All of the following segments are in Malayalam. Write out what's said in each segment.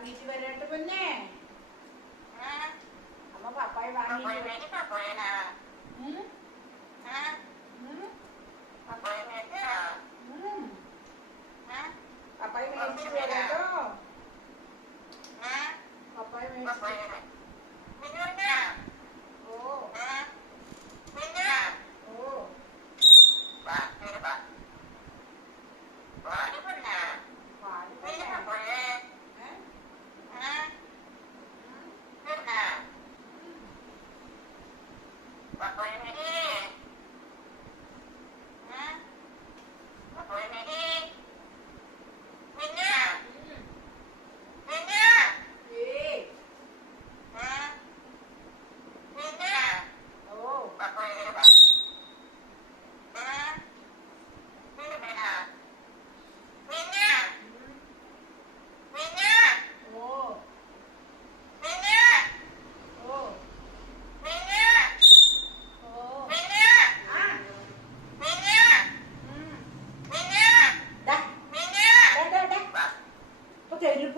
വാങ്ങിയിട്ട് വരട്ടെ പിന്നെ. അമ്മ പപ്പായ വാങ്ങിയിട്ട്. പപ്പായ മേടിച്ചിട്ട് വരാട്ടോ Brandon.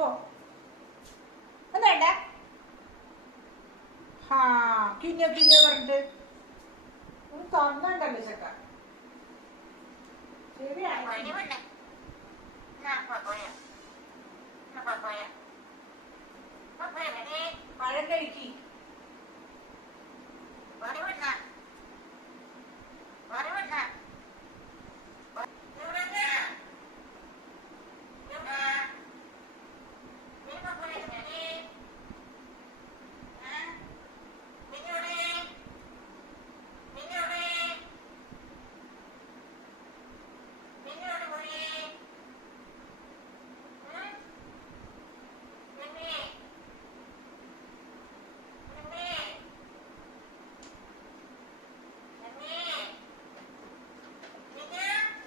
തരുപ്പോ എന്താ ഹാ കിഞ്ഞ കിഞ്ഞ പറഞ്ഞിട്ട്. ഒന്ന് തന്നണ്ടല്ലോ ചക്ക ശരിയാണ്? പഴം കഴിക്കി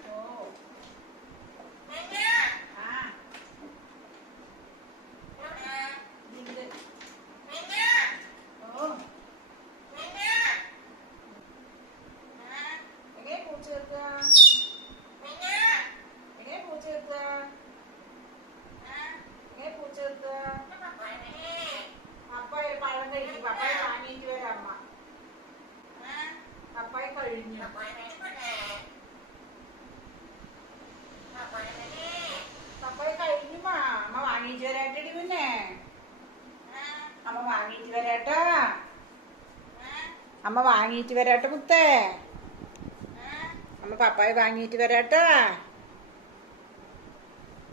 ഓ ആ ഇത് ഓ എങ്ങനെ പൂച്ച വെക്കുക എങ്ങനെ പൂച്ച വെക്കുക എങ്ങനെ പൂച്ച വെക്കുക പപ്പായ പഴം കഴിക്കും പപ്പായ വാങ്ങിയിട്ട് വരാം അമ്മ പപ്പായ കഴിഞ്ഞു പപ്പായ കഴിഞ്ഞു മാ അമ്മ വാങ്ങിയിട്ട് വരാട്ടടി പിന്നെ അമ്മ വാങ്ങിയിട്ട് വരാട്ടോ. അമ്മ വാങ്ങിയിട്ട് വരാട്ടെ മുത്തേ. അമ്മ പപ്പായ വാങ്ങിയിട്ട് വരാട്ടോ.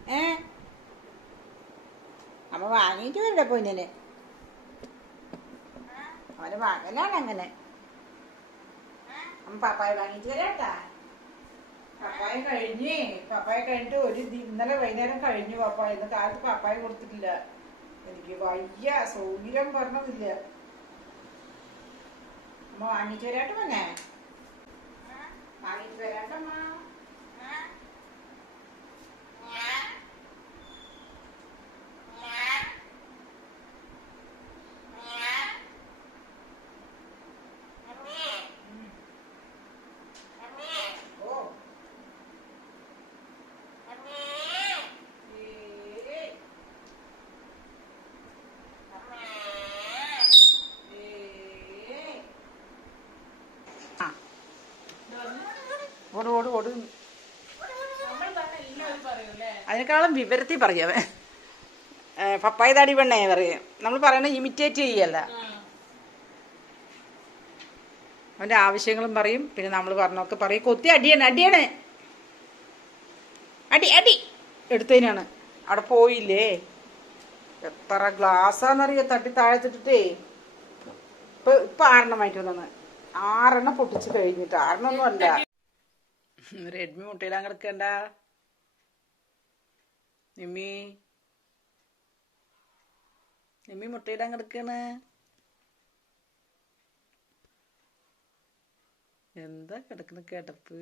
ഏ? അമ്മ വാങ്ങിയിട്ട് വരട്ടെ പൊന്നിന്. അവന് വാങ്ങലാണ് അങ്ങനെ. അമ്മ പപ്പായ വാങ്ങിയിട്ട് വരാട്ടാ. പപ്പായ കഴിഞ്ഞേ പപ്പായ കഴിഞ്ഞിട്ട് ഒരു ഇന്നലെ വൈകുന്നേരം കഴിഞ്ഞു പപ്പായ. ഇന്ന് കാലത്ത് പപ്പായ കൊടുത്തിട്ടില്ല. എനിക്ക് വയ്യ. സൗകര്യം പറഞ്ഞതില്ല അമ്മ വാങ്ങിച്ചു വരാട്ടോ മോനെ. വാങ്ങിച്ചു വരാട്ടമ്മ ഓ ഏയ്. ഏയ്. ആ. ഓട് ഓട് ഓട് അതിനേക്കാളും വിവരത്തിൽ പറയാം പപ്പായ താടി പെണ്ണേ പറയും. നമ്മൾ പറയണ ഇമിറ്റേറ്റ് ചെയ്യല്ല. അവന്റെ ആവശ്യങ്ങളും പറയും. പിന്നെ നമ്മൾ പറഞ്ഞൊക്കെ പറയും. കൊത്തി അടിയാണ് അടിയാണ്. അടി അടി. എടുത്തതിനാണ്. അവിടെ പോയില്ലേ? എത്ര ഗ്ലാസ്സാന്നറിയോ? തട്ടി താഴത്തിട്ടിട്ടേ. ഇപ്പൊ ഇപ്പൊ ആറെണ്ണം വാങ്ങിട്ട് വന്നു ആറെണ്ണം പൊട്ടിച്ച് കഴിഞ്ഞിട്ട് ആറെണ്ണൊന്നും അല്ല. റെഡ്മി മുട്ടയിടാൻ കിടക്കണ്ട. നിമ്മി നിമ്മി മുട്ടയിടാൻ കിടക്കണ. എന്താ കിടക്കണ കിടപ്പ്?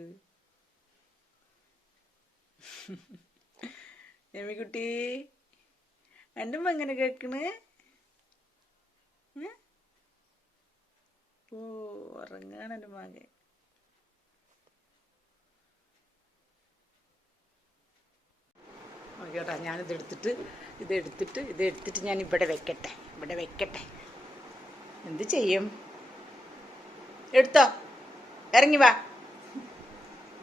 നിമ്മിക്കുട്ടി എന്റെ ഉമ്മ എങ്ങനെ കേക്കണ്? ഏ? ഓ ഉറങ്ങാണ് എന്റെ മകൻ കേട്ടോ ഞാനിത് എടുത്തിട്ട് ഇത് എടുത്തിട്ട് ഇത് എടുത്തിട്ട് ഞാൻ ഇവിടെ വെക്കട്ടെ ഇവിടെ വെക്കട്ടെ. എന്ത് ചെയ്യും? എടുത്തോ? ഇറങ്ങി വാ.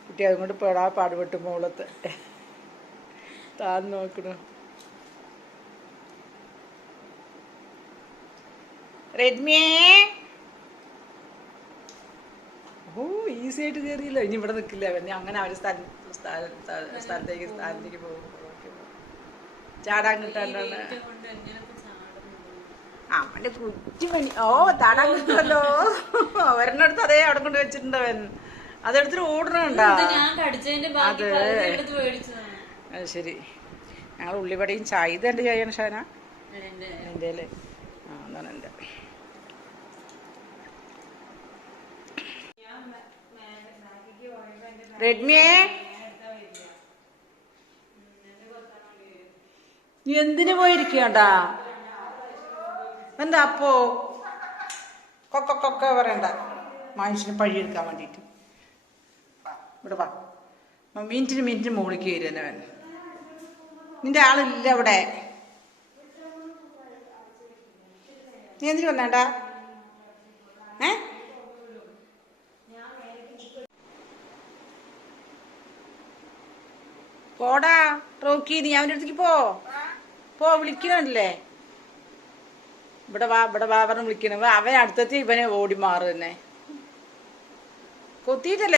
കുട്ടി അതുകൊണ്ട് പേടാ പാടുപെട്ട് മോളത്ത്. താൻ നോക്കണു. റെഡ്മിയേ ഓ ഈസി ആയിട്ട് കയറിയില്ല ഇനി ഇവിടെ നിൽക്കില്ല. പിന്നെ അങ്ങനെ അവർ സ്ഥലം സ്ഥല- സ്ഥല- സ്ഥലത്തേക്ക് സ്ഥലത്തേക്ക് പോകും ചാടാൻ കിട്ടാണ്ടാണ് അവന്റെ കുറ്റിമണി ഓ ചാടാൻ കിട്ടുമല്ലോ. അവരനടുത്ത് അതേ അവിടെ കൊണ്ട് വെച്ചിട്ടുണ്ട് അവൻ. അതെടുത്തിട്ട് ഓടണുണ്ടാ? അതെ. ശരി. ഞങ്ങൾ ഉള്ളിവടയും ചായ. ഇത് എന്റെ ചായയാണ് ഷാന എന്റെ. അല്ലേ? ആ അതാണ് എന്റെ. റെഡ്മിയേ നീ എന്തിനു പോയിരിക്കണ്ടാ എന്താ അപ്പോ? കൊക്ക കൊക്ക പറയണ്ട. മനുഷ്യന് പഴിയെടുക്കാൻ വേണ്ടിയിട്ട്. വാ, ഇവിടെ വാ. മിനിറ്റിന് മിനിറ്റിന് മുകളിലേക്ക് കയറി വേണം നിന്റെ ആളില്ല അവിടെ. നീ എന്തിനു വന്നേണ്ടാ? ഏ? പോടാ റോക്കി നീ അവന്റെ അടുത്തേക്ക് പോ. പോ വിളിക്കണല്ലേ? ഇവിടെ വാ ഇവിടെ വാ പറഞ്ഞ് വിളിക്കണ. അവൻ അടുത്തെത്തി ഇവനെ ഓടി മാറും തന്നെ കൊത്തിയിട്ടല്ലേ?